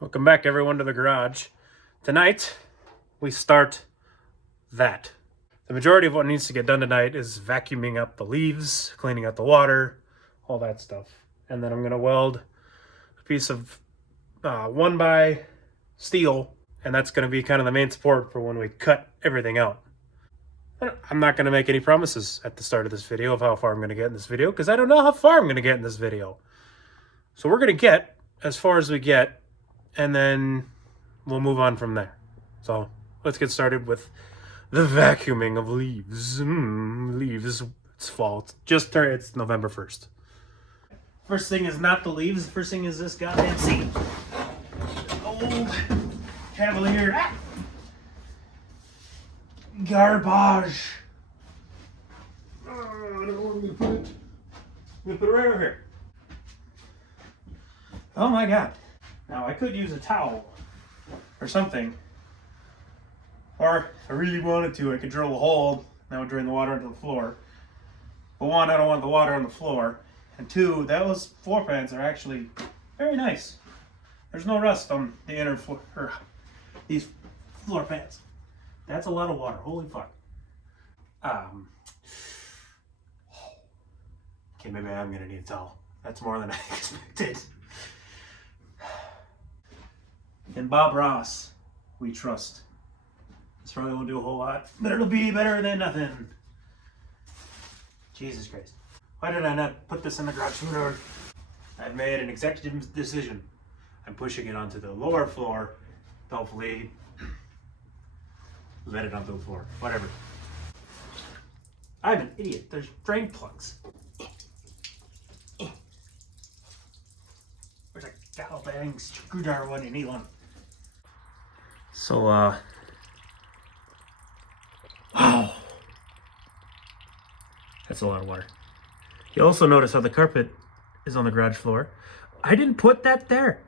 Welcome back, everyone, to the garage. Tonight, we start that. The majority of what needs to get done tonight is vacuuming up the leaves, cleaning out the water, all that stuff. And then I'm going to weld a piece of 1x steel, and that's going to be kind of the main support for when we cut everything out. I'm not going to make any promises at the start of this video of how far I'm going to get in this video, because I don't know how far I'm going to get in this video. So we're going to get as far as we get, and then we'll move on from there. So let's get started with the vacuuming of leaves. Leaves. It's fall. It's November 1st. First thing is not the leaves. The first thing is this goddamn seat. Old Cavalier. Garbage. Oh, I don't know where I'm going to put it. I'm going to put it right over here. Oh my god. Now I could use a towel or something. Or if I really wanted to, I could drill a hole. That would drain the water into the floor. But one, I don't want the water on the floor. And two, those floor pans are actually very nice. There's no rust on the inner floor, or these floor pans. That's a lot of water. Holy fuck. Okay, maybe I'm gonna need a towel. That's more than I expected. In Bob Ross, we trust. This probably won't do a whole lot, but it'll be better than nothing. Jesus Christ. Why did I not put this in the garage sooner? I've made an executive decision. I'm pushing it onto the lower floor. Hopefully, let it onto the floor. Whatever. I'm an idiot. There's drain plugs. Where's a Galbang screwdriver when you need one? So, wow. That's a lot of water. You also notice how the carpet is on the garage floor. I didn't put that there.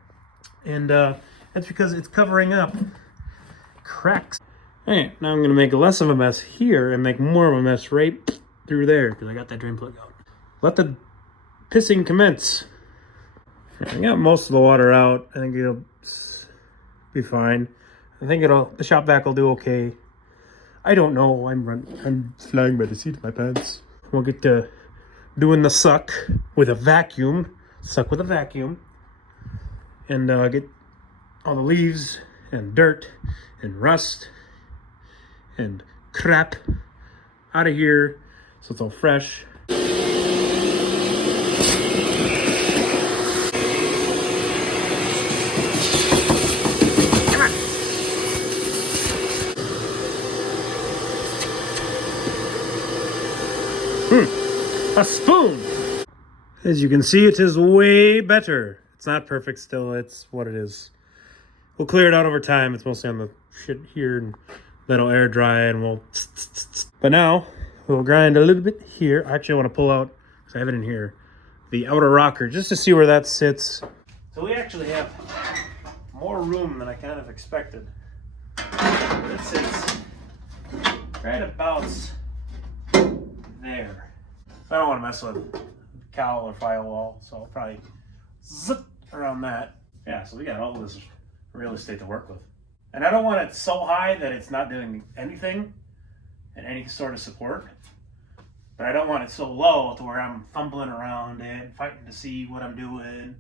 And that's because it's covering up cracks. Hey, now I'm going to make less of a mess here and make more of a mess right through there because I got that drain plug out. Let the pissing commence. I got most of the water out. I think it'll be fine. I think the shop vac will do okay. I don't know. I'm flying by the seat of my pants. We'll get to doing the suck with a vacuum. Suck with a vacuum. And get all the leaves and dirt and rust and crap out of here so it's all fresh. A spoon! As you can see, it is way better. It's not perfect still, it's what it is. We'll clear it out over time. It's mostly on the shit here, and that'll air dry, and we'll... But now, we'll grind a little bit here. Actually, I want to pull out, because I have it in here, the outer rocker, just to see where that sits. So we actually have more room than I kind of expected. It sits right about there. I don't want to mess with cowl or firewall, so I'll probably zip around that. Yeah, so we got all this real estate to work with. And I don't want it so high that it's not doing anything and any sort of support. But I don't want it so low to where I'm fumbling around it, fighting to see what I'm doing.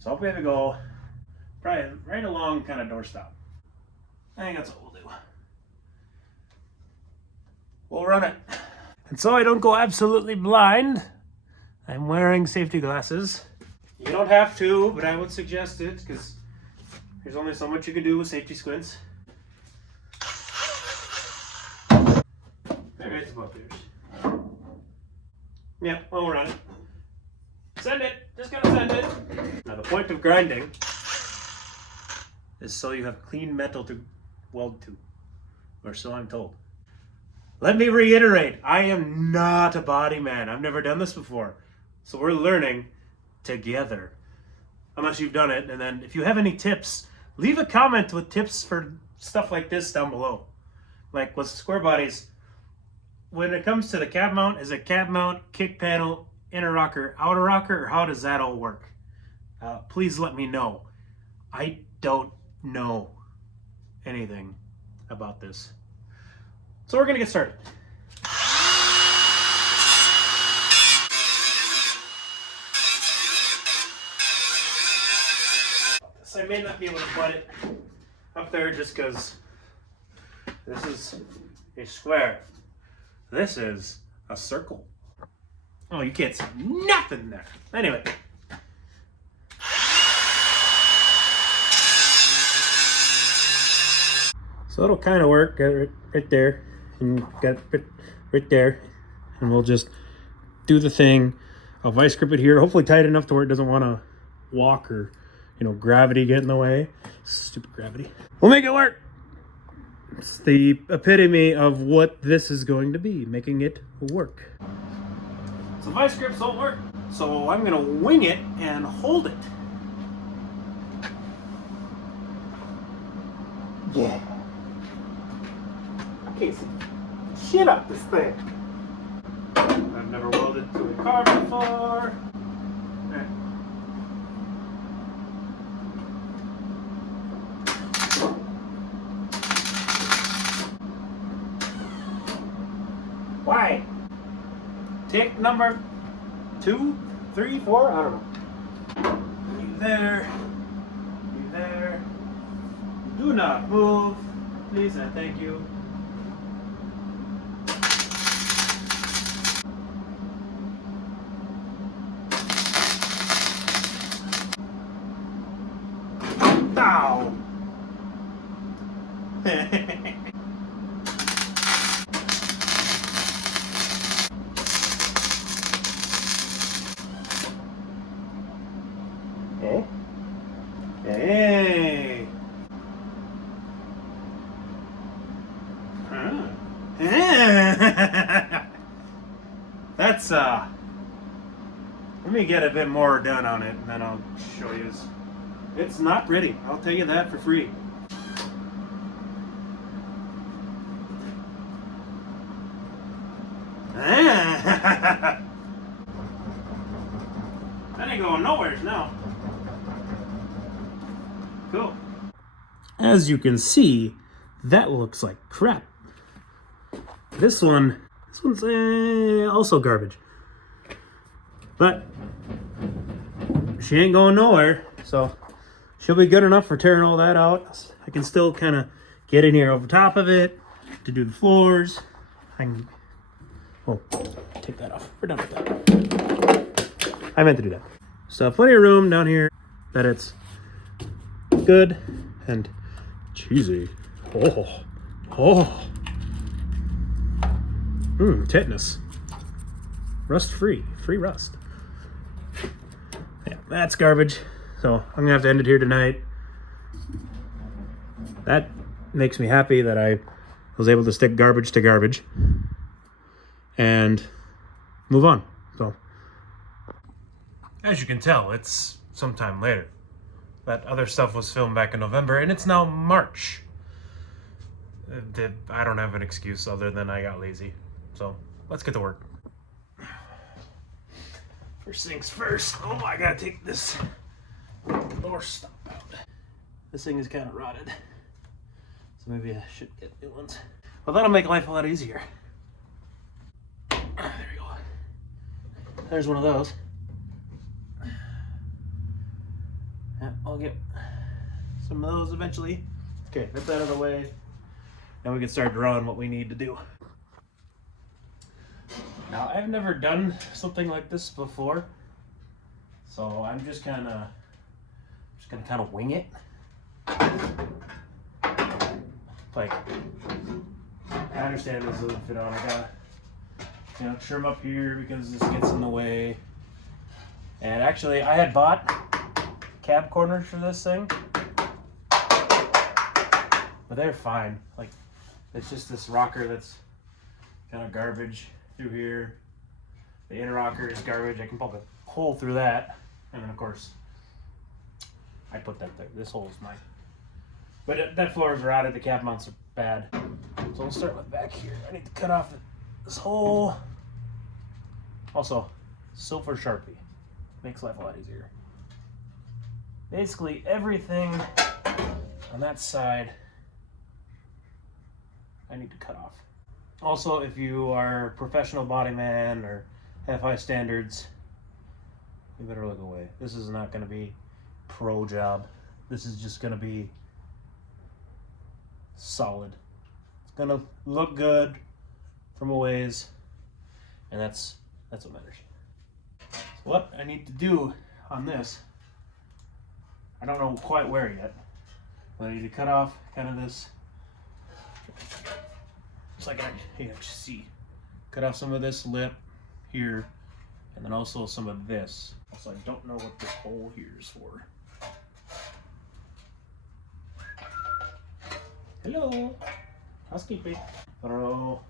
So I'll be able to go probably right along kind of doorstop. I think that's what we'll do. We'll run it. And so I don't go absolutely blind, I'm wearing safety glasses. You don't have to, but I would suggest it, because there's only so much you can do with safety squints. Maybe it's above yours. Yeah, well, we'll run it. Send it! Just gonna send it! Now the point of grinding is so you have clean metal to weld to, or so I'm told. Let me reiterate, I am not a body man. I've never done this before. So we're learning together. Unless you've done it. And then if you have any tips, leave a comment with tips for stuff like this down below. Like with Squarebodies, when it comes to the cab mount, is it cab mount, kick panel, inner rocker, outer rocker, or how does that all work? Please let me know. I don't know anything about this. So we're gonna get started. So I may not be able to put it up there just because this is a square. This is a circle. Oh, you can't see nothing there. Anyway. So it'll kind of work right there, and you got it right there, and we'll just do the thing. I'll vice grip it here, hopefully tight enough to where it doesn't want to walk or, you know, gravity get in the way. Stupid gravity. We'll make it work. It's the epitome of what this is going to be, making it work. So vice grips don't work, so I'm gonna wing it and hold it. Yeah. I can't see shit out this thing. I've never welded to a car before. Why? Take number 2, 3, 4, I don't know. You there. You there. Do not move. Please and thank you. Ow! Hey. Hey. That's let me get a bit more done on it and then I'll show you. It's not pretty, I'll tell you that for free. That ain't going nowhere now. Cool. As you can see, that looks like crap. This one's also garbage. But she ain't going nowhere, so she'll be good enough for tearing all that out. I can still kind of get in here over top of it to do the floors. I can, oh, take that off. We're done with that. I meant to do that. So plenty of room down here that it's good and cheesy. Oh. Tetanus. Rust free. Free rust. Yeah, that's garbage. So I'm gonna have to end it here tonight. That makes me happy that I was able to stick garbage to garbage and move on. So as you can tell, it's sometime later. That other stuff was filmed back in November and it's now March. I don't have an excuse other than I got lazy. So let's get to work. First things first. Oh, I gotta take this door stop out. This thing is kind of rotted. So maybe I should get new ones. Well, that'll make life a lot easier. There we go. There's one of those. Yeah, I'll get some of those eventually. Okay, that's out of the way. Now we can start drawing what we need to do. Now, I've never done something like this before, so I'm just gonna kind of wing it. Like, I understand this doesn't fit on. I gotta, you know, trim up here because this gets in the way. And actually, I had bought cab corners for this thing, but they're fine. Like, it's just this rocker that's kind of garbage through here. The inner rocker is garbage. I can poke a hole through that, and then of course I put that there. This hole is mine. But that floor is rotted. The cap mounts are bad. So we'll start with back here. I need to cut off this hole. Also, silver Sharpie makes life a lot easier. Basically everything on that side, I need to cut off. Also, if you are a professional body man or have high standards, you better look away. This is not going to be pro job. This is just going to be solid. It's going to look good from a ways, and that's what matters. So what I need to do on this, I don't know quite where yet, but I need to cut off kind of this. It's like you can see, cut off some of this lip here, and then also some of this. So I don't know what this hole here is for. Hello, housekeeping. I don't know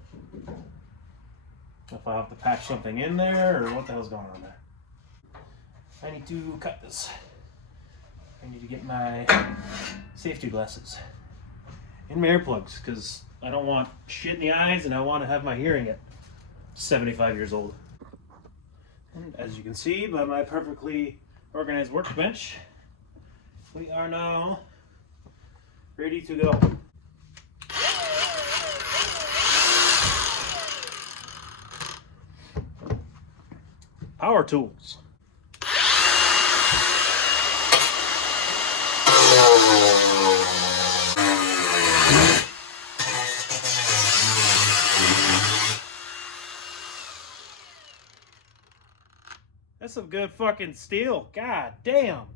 if I have to patch something in there or what the hell's going on there. I need to cut this. I need to get my safety glasses and my earplugs because I don't want shit in the eyes and I want to have my hearing at 75 years old. And as you can see by my perfectly organized workbench, we are now ready to go. Power tools. That's some good fucking steel. God damn.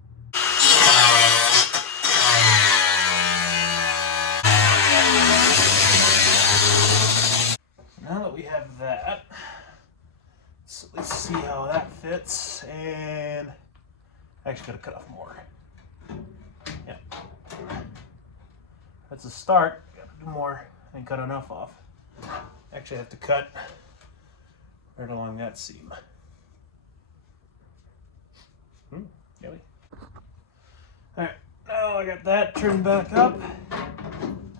Now that we have that, let's see how that fits. And I actually gotta cut off more. Yeah. That's a start. Gotta do more and cut enough off. Actually, I have to cut right along that seam. Yummy. Alright, now I got that trimmed back up.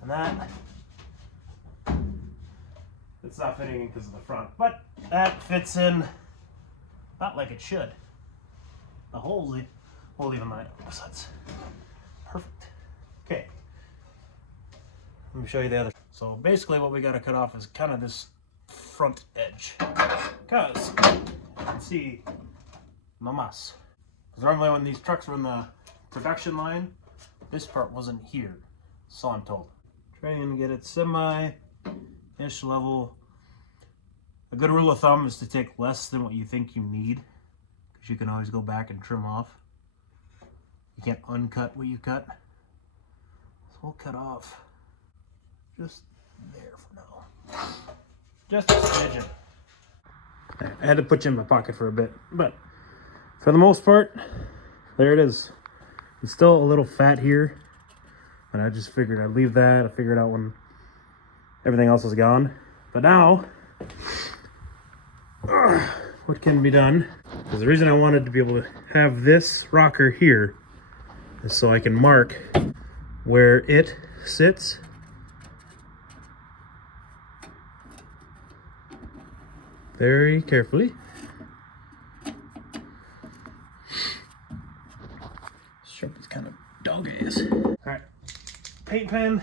And that. It's not fitting in because of the front, but that fits in not like it should. The holes will even line up, so that's perfect. Okay. Let me show you the other. So basically what we got to cut off is kind of this front edge. Because you can see mamas. Because normally when these trucks were in the production line, this part wasn't here, so I'm told. Trying to get it semi-ish level. A good rule of thumb is to take less than what you think you need, because you can always go back and trim off. You can't uncut what you cut. So we'll cut off just there for now. Just a smidgen. I had to put you in my pocket for a bit, but for the most part, there it is. It's still a little fat here, and I just figured I'd leave that. I figured out when everything else is gone. But now, what can be done is the reason I wanted to be able to have this rocker here is so I can mark where it sits. Very carefully. Sharp is kind of dog ass. Alright, paint pen.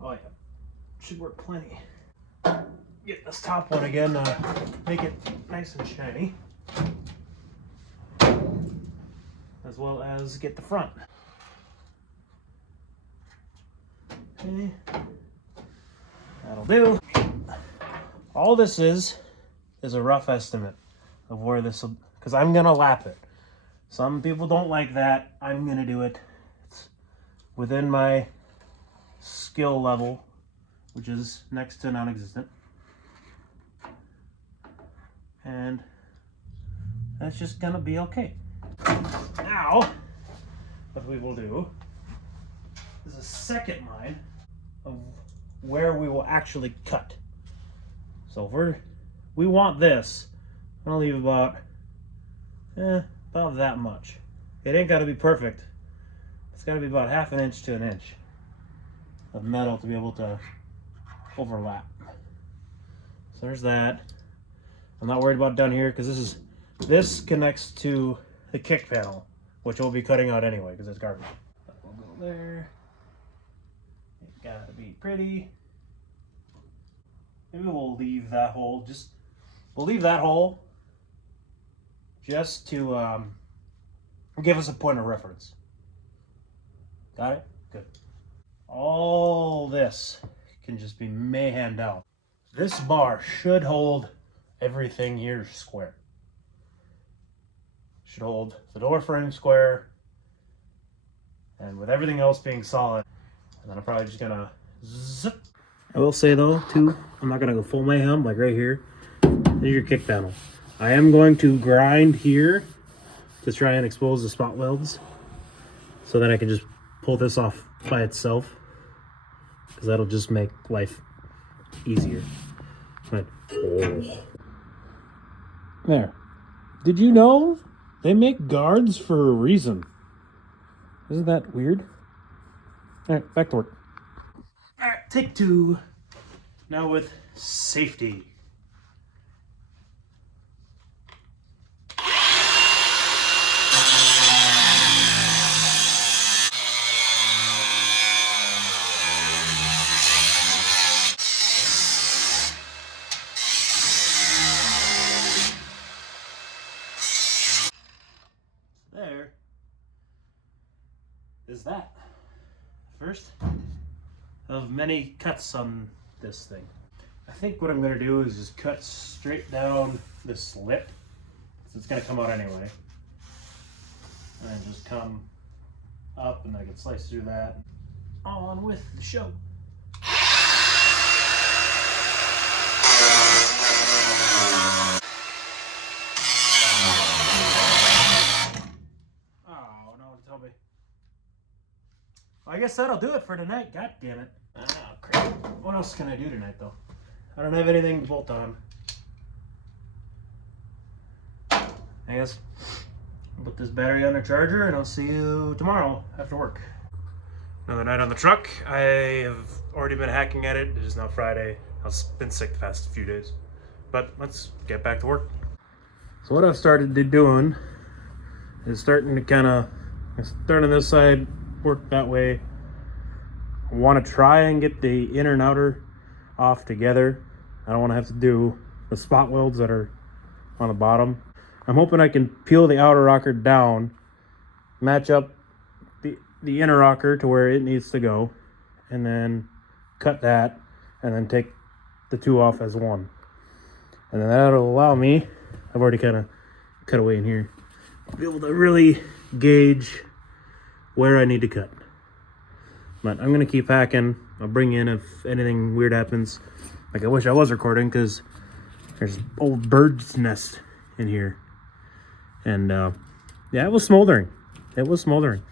Oh yeah, should work plenty. Get this top one again, make it nice and shiny. As well as get the front. Okay, that'll do. All this is a rough estimate of where this will, because I'm gonna lap it. Some people don't like that. I'm gonna do it. It's within my skill level, which is next to non-existent. And that's just gonna be okay. Now, what we will do is a second line of where we will actually cut. So if we want this, I'm gonna leave about that much. It ain't gotta be perfect. It's gotta be about 1/2 inch to 1 inch of metal to be able to overlap. So there's that. I'm not worried about down here because this connects to the kick panel, which we'll be cutting out anyway because it's garbage. That will go there. Gotta be pretty. Maybe we'll leave that hole. We'll leave that hole just to give us a point of reference. Got it? Good. All this can just be mayhemmed out. This bar should hold everything here square. Should hold the door frame square, and with everything else being solid. And then I'm probably just gonna zip. I will say though, too, I'm not gonna go full mayhem, like right here. There's your kick panel. I am going to grind here to try and expose the spot welds, so then I can just pull this off by itself, because that'll just make life easier. But, oh. There. Did you know they make guards for a reason? Isn't that weird? Alright, back to work. Alright, take two. Now with safety. There is that. First of many cuts on this thing. I think what I'm going to do is just cut straight down this lip, so it's going to come out anyway, and just come up, and I can slice through that. On with the show. Oh, no, tell me. Well, I guess that'll do it for tonight. God damn it. Oh, crap. What else can I do tonight, though? I don't have anything to bolt on. I guess I'll put this battery on a charger, and I'll see you tomorrow after work. Another night on the truck. I have already been hacking at it. It is now Friday. I've been sick the past few days. But let's get back to work. So what I've started doing is starting to kind of start on this side, work that way. I want to try and get the inner and outer off together. I don't want to have to do the spot welds that are on the bottom. I'm hoping I can peel the outer rocker down, match up the inner rocker to where it needs to go, and then cut that, and then take the two off as one. And then that'll allow me, I've already kind of cut away in here, to be able to really gauge where I need to cut. But I'm going to keep hacking. I'll bring in if anything weird happens. Like, I wish I was recording, because there's an old bird's nest in here. And, yeah, it was smoldering. It was smoldering.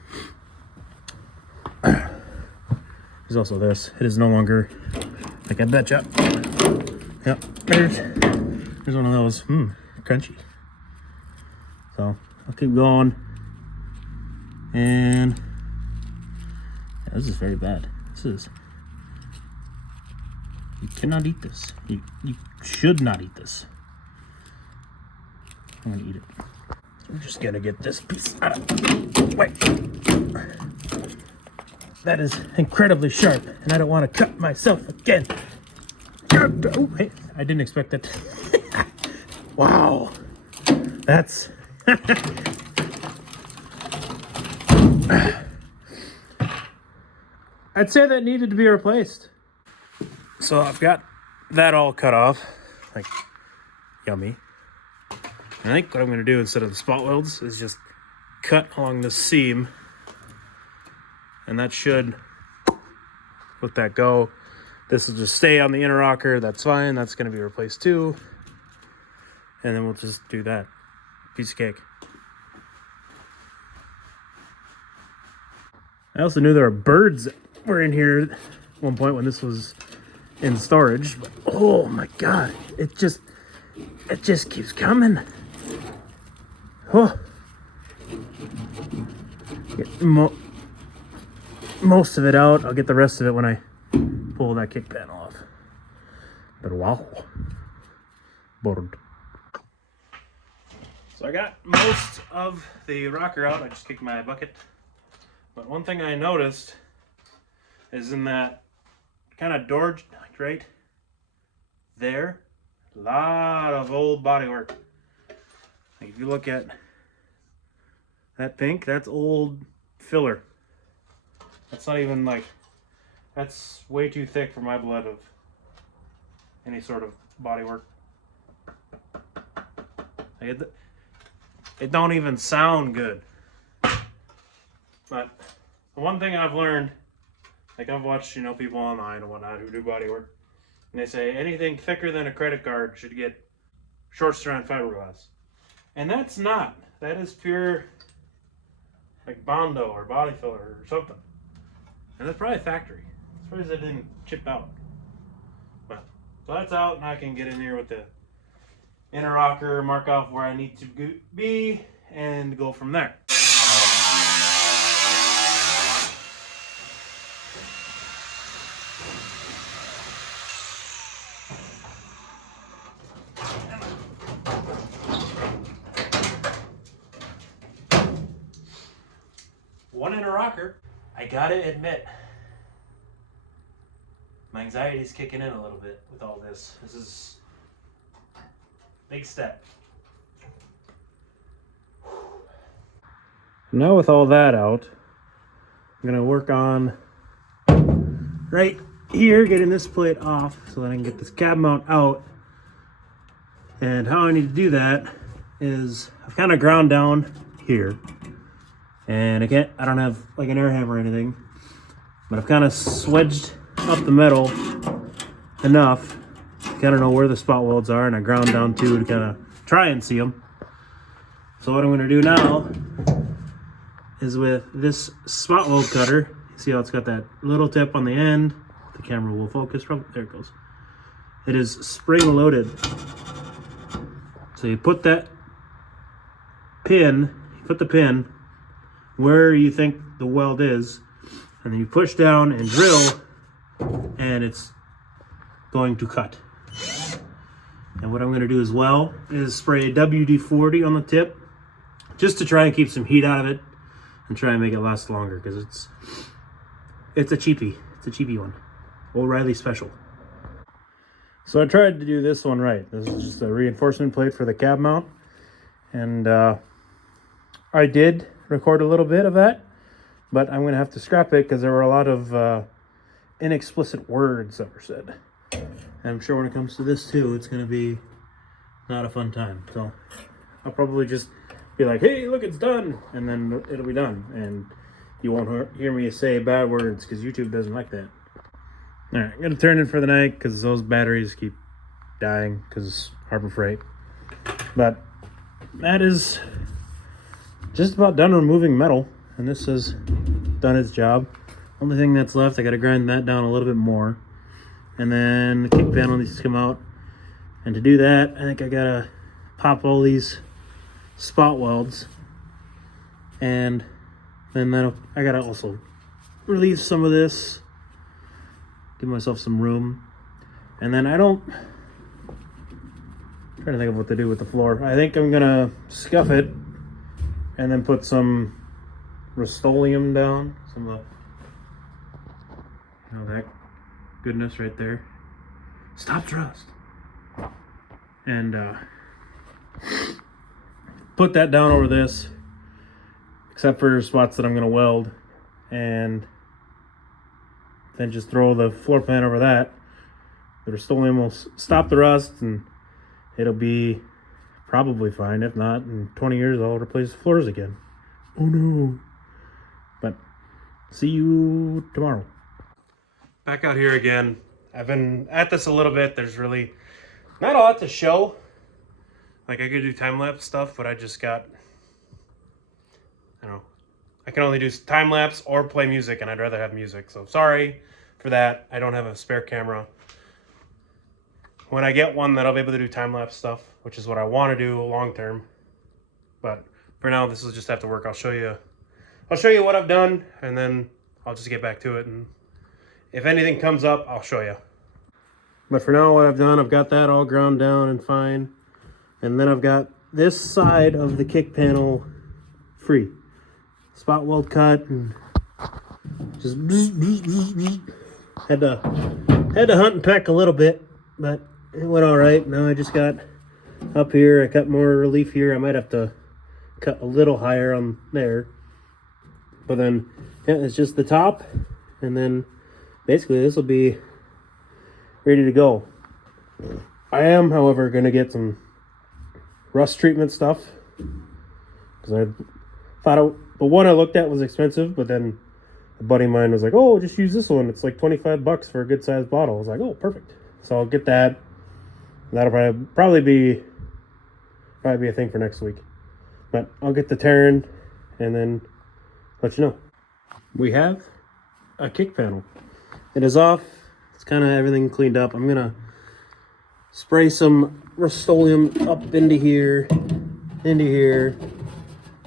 There's also this. It is no longer, like, I betcha. Yep, there's one of those. Crunchy. So, I'll keep going. And yeah, this is very bad. You cannot eat this. You should not eat this. I'm gonna eat it. I'm just gonna get this piece out of. Wait. That is incredibly sharp, and I don't want to cut myself again. Oh, hey, I didn't expect that. Wow. That's. I'd say that needed to be replaced. So I've got that all cut off. Like, yummy. And I think what I'm going to do instead of the spot welds is just cut along this seam. And that should let that go. This will just stay on the inner rocker. That's fine. That's going to be replaced too. And then we'll just do that. Piece of cake. I also knew there were birds that were in here at one point when this was in storage. But, oh my God. It just keeps coming. Oh. Get most of it out. I'll get the rest of it when I pull that kick panel off. But wow. Bird. So I got most of the rocker out. I just kicked my bucket. But one thing I noticed is in that kind of door, like right there. A lot of old bodywork. Like if you look at that pink, that's old filler. That's not even like, that's way too thick for my blood of any sort of bodywork. Like it don't even sound good. But the one thing I've learned, like I've watched, you know, people online and whatnot who do bodywork, and they say anything thicker than a credit card should get short strand fiberglass. And that's not. That is pure like Bondo or body filler or something. And that's probably factory. As far as it didn't chip out. But so that's out, and I can get in here with the inner rocker, mark off where I need to be, and go from there. One inner rocker. I gotta admit, my anxiety's kicking in a little bit with all this. This is a big step. Now with all that out, I'm gonna work on right here, getting this plate off so that I can get this cab mount out. And how I need to do that is I've kind of ground down here. And I don't have like an air hammer or anything, but I've kind of swedged up the metal enough to kind of know where the spot welds are, and I ground down too to kind of try and see them. So what I'm going to do now is with this spot weld cutter, see how it's got that little tip on the end, the camera will focus from, there it goes. It is spring loaded. So you put that pin, where you think the weld is, and then you push down and drill, and it's going to cut. And what I'm going to do as well is spray WD-40 on the tip, just to try and keep some heat out of it and try and make it last longer, because it's a cheapie. It's a cheapie one. O'Reilly special. So I tried to do this one right. This is just a reinforcement plate for the cab mount, and I did record a little bit of that, but I'm gonna have to scrap it because there were a lot of inexplicit words that were said. And I'm sure when it comes to this too, it's gonna be not a fun time. So I'll probably just be like, hey, look, it's done, and then it'll be done, and you won't hear me say bad words because YouTube doesn't like that. All right, I'm gonna turn in for the night because those batteries keep dying because Harbor Freight. But that is just about done removing metal, and this has done its job. Only thing that's left, I gotta grind that down a little bit more, and then the kick panel needs to come out. And to do that, I think I gotta pop all these spot welds, and then I gotta also relieve some of this, give myself some room. And then I'm trying to think of what to do with the floor. I think I'm gonna scuff it and then put some Rust-Oleum down, some of that goodness right there. Stop rust. And put that down over this, except for spots that I'm gonna weld, and then just throw the floor pan over that. The Rust-Oleum will stop the rust, and it'll be probably fine. If not, in 20 years I'll replace the floors again. Oh no. But see you tomorrow. Back out here again. I've been at this a little bit. There's really not a lot to show. Like I could do time-lapse stuff, but I just got, I don't know, I can only do time-lapse or play music, and I'd rather have music. So sorry for that. I don't have a spare camera. When I get one that I'll be able to do time-lapse stuff, which is what I want to do long-term. But for now, this will just have to work. I'll show you what I've done, and then I'll just get back to it. And if anything comes up, I'll show you. But for now, what I've done, I've got that all ground down and fine. And then I've got this side of the kick panel free. Spot weld cut, and just had to Had to hunt and peck a little bit, but it went all right. Now I just got up here. I cut more relief here. I might have to cut a little higher on there. But then, yeah, it's just the top. And then basically this will be ready to go. I am, however, going to get some rust treatment stuff. Because I thought the one I looked at was expensive, but then a buddy of mine was like, oh, just use this one. It's like 25 bucks for a good sized bottle. I was like, oh, perfect. So I'll get that. That'll probably be a thing for next week. But I'll get the Terran and then let you know. We have a kick panel. It is off. It's kind of everything cleaned up. I'm going to spray some Rust-Oleum up into here,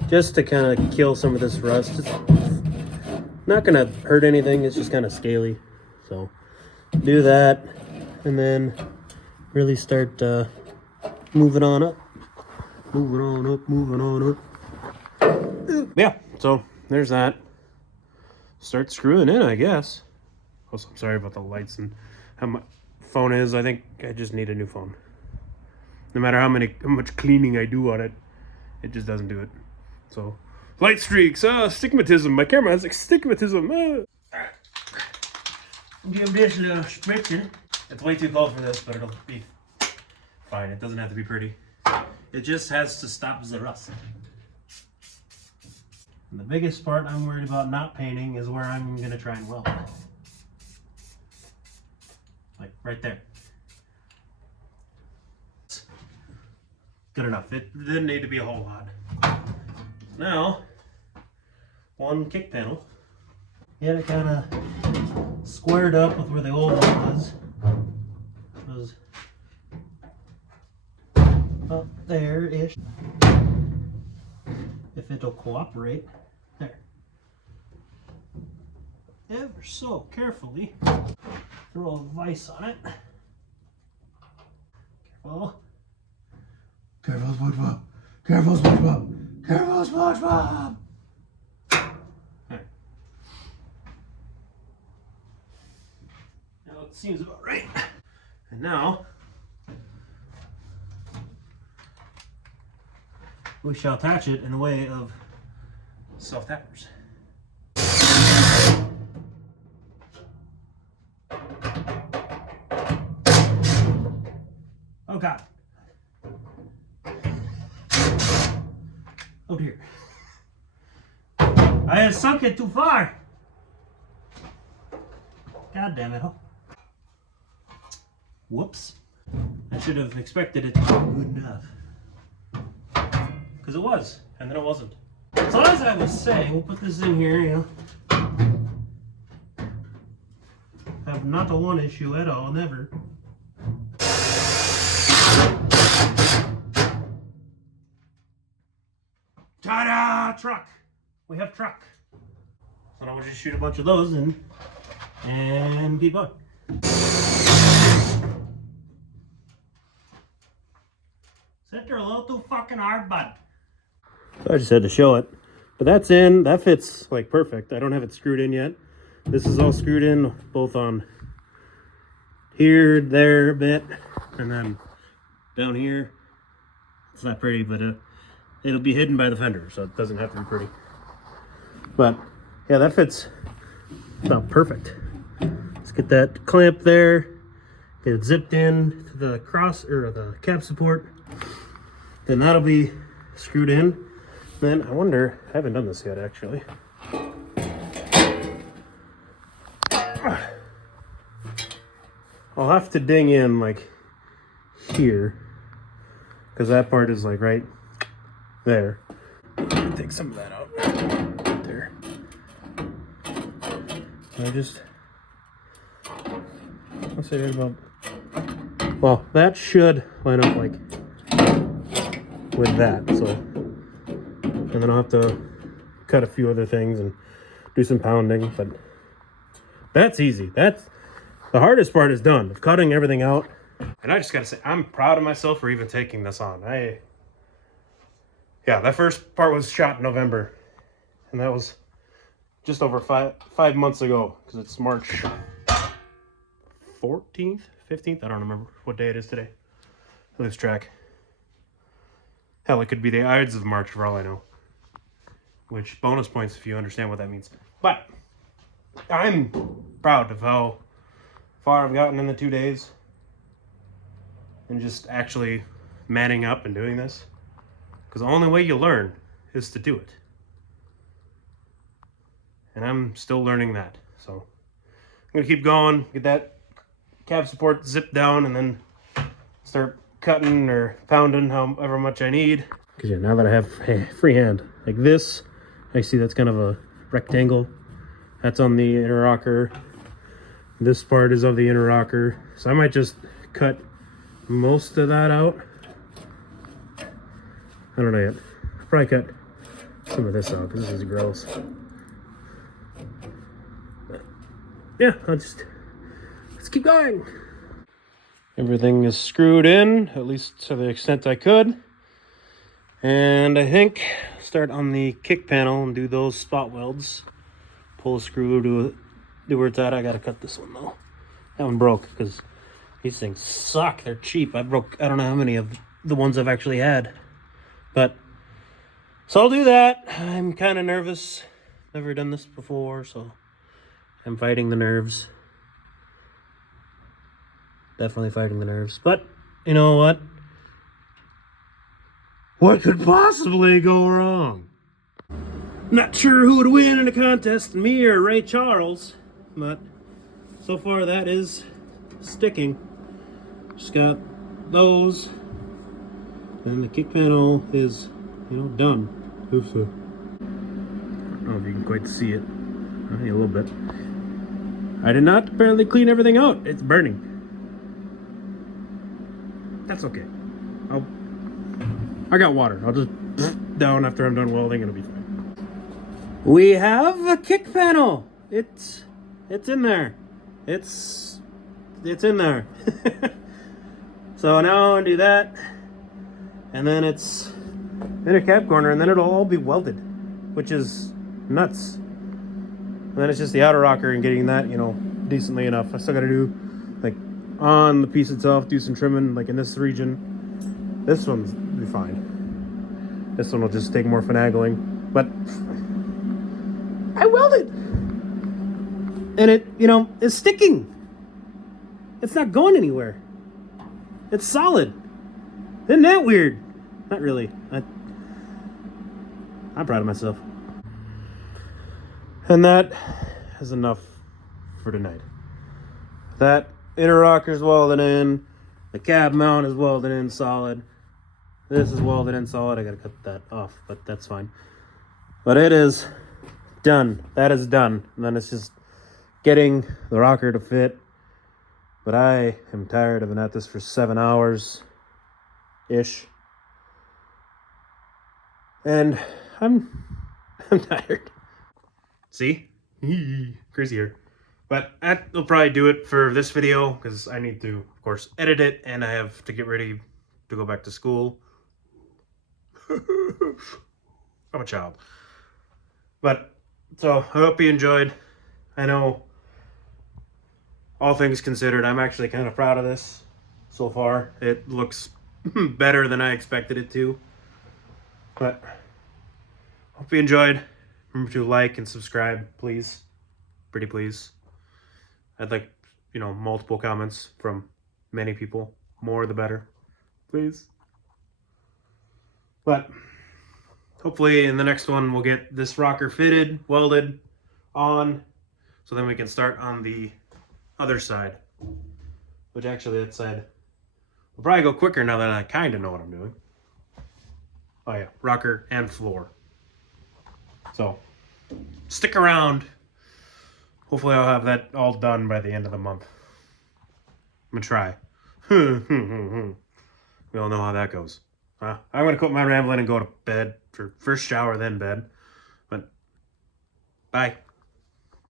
just to kind of kill some of this rust. It's not going to hurt anything. It's just kind of scaly. So do that and then really start moving on up. Yeah, so there's that. Start screwing in, I guess. Also, I'm sorry about the lights and how my phone is. I think I just need a new phone. No matter how much cleaning I do on it, it just doesn't do it. So, light streaks, astigmatism. My camera has astigmatism. Alright. Give this a little spritzer. It's way too cold for this, but it'll be fine. It doesn't have to be pretty. It just has to stop the rust. And the biggest part I'm worried about not painting is where I'm going to try and weld. Like right there. Good enough. It didn't need to be a whole lot. Now, one kick panel. Get it kind of squared up with where the old one was. It was up there-ish. If it'll cooperate. There. Ever so carefully throw a vise on it. Careful. Careful, SpongeBob. Careful, SpongeBob. Careful, SpongeBob. There. Now it seems about right. And now we shall attach it in the way of self-tappers. Oh God. Oh dear. I have sunk it too far. God damn it. Whoops. I should have expected it to be good enough. Because it was, and then it wasn't. So as I was saying, we'll put this in here, you know. Have not a one issue at all, never. Ta-da! Truck! We have truck. So now we'll just shoot a bunch of those and keep going. Sit there a little too fucking hard, bud. I just had to show it. But that's in. That fits like perfect. I don't have it screwed in yet. This is all screwed in both on here, there a bit, and then down here. It's not pretty, but it'll be hidden by the fender, so it doesn't have to be pretty. But yeah, that fits about perfect. Let's get that clamp there. Get it zipped in to the cross or the cab support. Then that'll be screwed in. Then I wonder, I haven't done this yet actually. I'll have to ding in like here, because that part is like right there. Take some of that out. Right there. I'll say right about, well, that should line up like with that, so, and then I'll have to cut a few other things and do some pounding, but that's easy. That's the hardest part is done, of cutting everything out. And I just gotta say, I'm proud of myself for even taking this on. Yeah, that first part was shot in November, and that was just over five months ago, because it's March 14th, 15th. I don't remember what day it is today. I lose track. Hell, it could be the Ides of March for all I know. Which, bonus points if you understand what that means. But I'm proud of how far I've gotten in the 2 days. And just actually manning up and doing this. Because the only way you learn is to do it. And I'm still learning that. So I'm going to keep going, get that cab support zipped down, and then start cutting or pounding however much I need. Because yeah, now that I have free hand, like this, I see that's kind of a rectangle. That's on the inner rocker. This part is of the inner rocker. So I might just cut most of that out. I don't know yet. I'll probably cut some of this out because this is gross. But yeah, let's keep going. Everything is screwed in, at least to the extent I could. And I think start on the kick panel and do those spot welds. Pull a screw to do where it's at. I gotta cut this one though. That one broke because these things suck. They're cheap. I don't know how many of the ones I've actually had. But so I'll do that. I'm kind of nervous. Never done this before, so I'm fighting the nerves. Definitely fighting the nerves. But you know what? What could possibly go wrong? Not sure who would win in a contest, me or Ray Charles, but so far that is sticking. Just got those, and the kick panel is, done. Oops. I don't know if you can quite see it. A little bit. I did not apparently clean everything out. It's burning. That's okay. I got water. I'll just down after I'm done welding and it'll be fine. We have a kick panel. It's in there. It's in there. So now I'll do that. And then it's in a cab corner and then it'll all be welded, which is nuts. And then it's just the outer rocker and getting that, decently enough. I still got to do, like, on the piece itself, do some trimming, like in this region. This one's be fine. This one will just take more finagling. But I welded! And it, is sticking. It's not going anywhere. It's solid. Isn't that weird? Not really. I'm proud of myself. And that is enough for tonight. That inner rocker's welded in. The cab mount is welded in solid. This is welded in solid. I gotta cut that off, but that's fine. But it is done. That is done. And then it's just getting the rocker to fit. But I am tired. I've been at this for 7 hours-ish. And I'm tired. See? Crazy here. But that'll probably do it for this video, because I need to, of course, edit it, and I have to get ready to go back to school. I'm a child. But, so, I hope you enjoyed. I know, all things considered, I'm actually kind of proud of this so far. It looks better than I expected it to. But, hope you enjoyed. Remember to like and subscribe, please. Pretty please. I'd like, multiple comments from many people. More the better. Please. But hopefully in the next one we'll get this rocker fitted, welded, on, so then we can start on the other side. Which actually that side will probably go quicker now that I kind of know what I'm doing. Oh yeah, rocker and floor. So, stick around. Hopefully I'll have that all done by the end of the month. I'm gonna try. We all know how that goes. I'm gonna quit my rambling and go to bed. For first shower, then bed. But, bye.